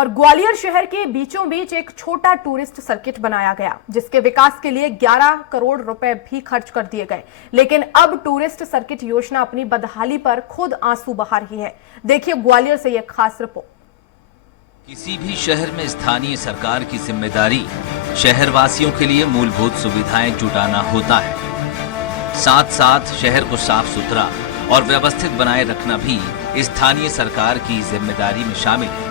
और ग्वालियर शहर के बीचों बीच एक छोटा टूरिस्ट सर्किट बनाया गया, जिसके विकास के लिए 11 करोड़ रुपए भी खर्च कर दिए गए। लेकिन अब टूरिस्ट सर्किट योजना अपनी बदहाली पर खुद आंसू बहा रही है। देखिए ग्वालियर से यह खास रिपोर्ट। किसी भी शहर में स्थानीय सरकार की जिम्मेदारी शहरवासियों के लिए मूलभूत सुविधाएं जुटाना होता है। साथ साथ शहर को साफ सुथरा और व्यवस्थित बनाए रखना भी स्थानीय सरकार की जिम्मेदारी में शामिल है।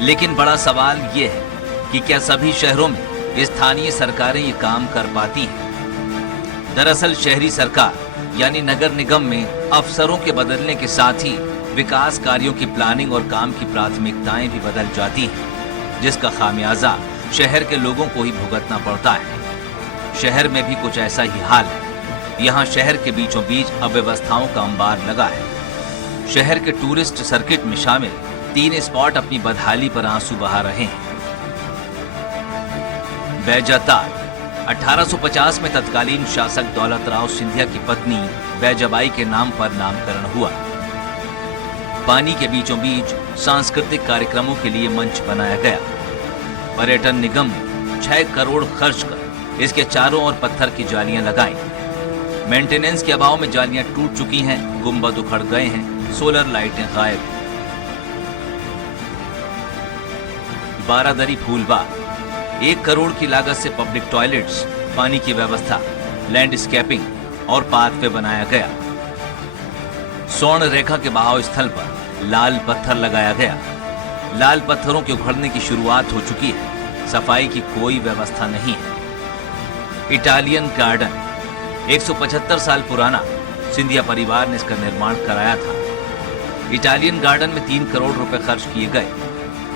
लेकिन बड़ा सवाल ये है कि क्या सभी शहरों में स्थानीय सरकारें ये काम कर पाती हैं? दरअसल शहरी सरकार यानी नगर निगम में अफसरों के बदलने के साथ ही विकास कार्यों की प्लानिंग और काम की प्राथमिकताएं भी बदल जाती हैं, जिसका खामियाजा शहर के लोगों को ही भुगतना पड़ता है। शहर में भी कुछ ऐसा ही हाल है। यहाँ शहर के बीचों बीच अव्यवस्थाओं का अंबार लगा है। शहर के टूरिस्ट सर्किट में शामिल 3 स्पॉट अपनी बदहाली पर आंसू बहा रहे हैं। बैजाताल 1850 में तत्कालीन शासक दौलत राव सिंधिया की पत्नी बैजाबाई के नाम पर नामकरण हुआ। पानी के बीचों बीच सांस्कृतिक कार्यक्रमों के लिए मंच बनाया गया। पर्यटन निगम ने 6 करोड़ खर्च कर इसके चारों ओर पत्थर की जालियां लगाई। मेंटेनेंस के अभाव में जालियां टूट चुकी हैं, गुंबद उखड़ गए हैं, सोलर लाइटें गायब हैं। बारादरी फूलबाग 1 करोड़ की लागत से पब्लिक टॉयलेट्स, पानी की व्यवस्था, लैंडस्केपिंग और पाथवे बनाया गया। स्वर्ण रेखा के बहाव स्थल पर लाल पत्थर लगाया गया। लाल पत्थरों के उखड़ने की शुरुआत हो चुकी है। सफाई की कोई व्यवस्था नहीं है। इटालियन गार्डन 175 साल पुराना, सिंधिया परिवार ने इसका निर्माण कराया था। इटालियन गार्डन में 3 करोड़ रुपए खर्च किए गए।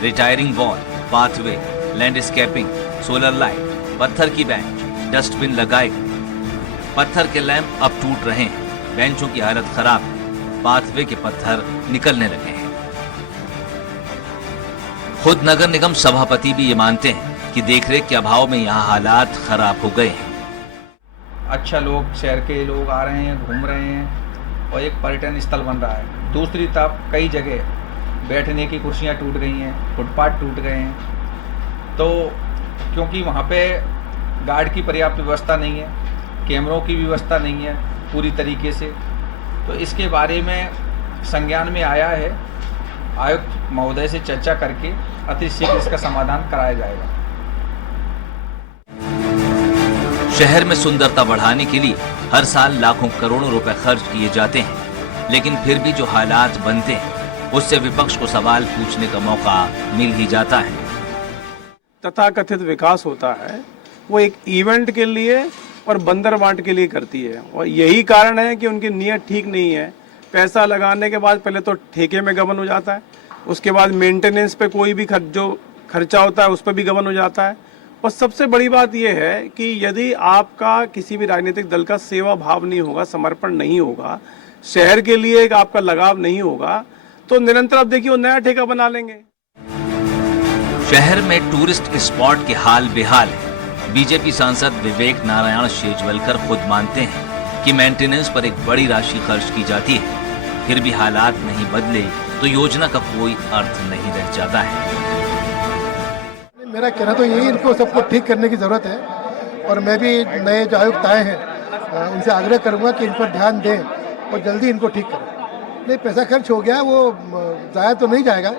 Retiring wall, pathway, landscaping, solar light, पत्थर की बेंच, डस्टबिन लगाए गए। पत्थर के लैंप अब टूट रहे हैं। बेंचों की हालत खराब है। पाथवे के पत्थर निकलने लगे हैं। खुद नगर निगम सभापति भी ये मानते हैं कि देखरेख के अभाव में यहाँ हालात खराब हो गए हैं। अच्छा, लोग शहर के लोग आ रहे हैं, घूम रहे हैं और एक पर्यटन स्थल बन रहा है। दूसरी तरफ कई जगह बैठने की कुर्सियां टूट गई हैं, फुटपाथ टूट गए हैं। तो क्योंकि वहाँ पे गार्ड की पर्याप्त व्यवस्था नहीं है, कैमरों की व्यवस्था नहीं है पूरी तरीके से, तो इसके बारे में संज्ञान में आया है। आयुक्त महोदय से चर्चा करके अति शीघ्र इसका समाधान कराया जाएगा। शहर में सुंदरता बढ़ाने के लिए हर साल लाखों करोड़ों रुपए खर्च किए जाते हैं, लेकिन फिर भी जो हालात बनते हैं उससे विपक्ष को सवाल पूछने का मौका मिल ही जाता है। तथाकथित विकास होता है वो एक इवेंट के लिए और बंदर बांट के लिए करती है, और यही कारण है कि उनकी नीयत ठीक नहीं है। पैसा लगाने के बाद पहले तो ठेके में गबन हो जाता है, उसके बाद मेंटेनेंस पे कोई भी जो खर्चा होता है उस पर भी गबन हो जाता है। और सबसे बड़ी बात यह है कि यदि आपका किसी भी राजनीतिक दल का सेवा भाव नहीं होगा, समर्पण नहीं होगा, शहर के लिए एक आपका लगाव नहीं होगा, तो निरंतर आप देखिए वो नया ठेका बना लेंगे। शहर में टूरिस्ट स्पॉट के हाल बेहाल है। बीजेपी सांसद विवेक नारायण शेजवलकर खुद मानते हैं कि मेंटेनेंस पर एक बड़ी राशि खर्च की जाती है, फिर भी हालात नहीं बदले तो योजना का कोई अर्थ नहीं रह जाता है। मेरा कहना तो यही, इनको सबको ठीक करने की जरूरत है, और मैं भी नए जो आयुक्त आए हैं उनसे आग्रह करूंगा कि इन पर ध्यान दें और जल्दी इनको ठीक करें। नहीं, पैसा खर्च हो गया, वो ज़ाया तो नहीं जाएगा।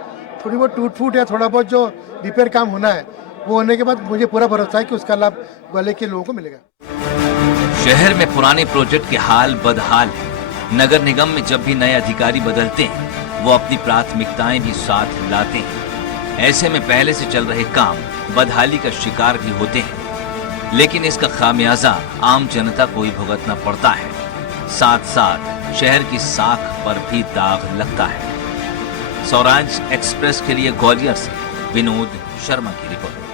थोड़ी बहुत टूट फूट या थोड़ा बहुत जो रिपेयर काम होना है वो होने के बाद मुझे पूरा भरोसा है कि उसका लाभ ग्वालियर के लोगों को मिलेगा। शहर में पुराने प्रोजेक्ट के हाल बदहाल है। नगर निगम में जब भी नए अधिकारी बदलते हैं वो अपनी प्राथमिकताएं भी साथ लाते हैं। ऐसे में पहले से चल रहे काम बदहाली का शिकार भी होते हैं, लेकिन इसका खामियाजा आम जनता को ही भुगतना पड़ता है। साथ साथ शहर की साख पर भी दाग लगता है। स्वराज एक्सप्रेस के लिए ग्वालियर से विनोद शर्मा की रिपोर्ट।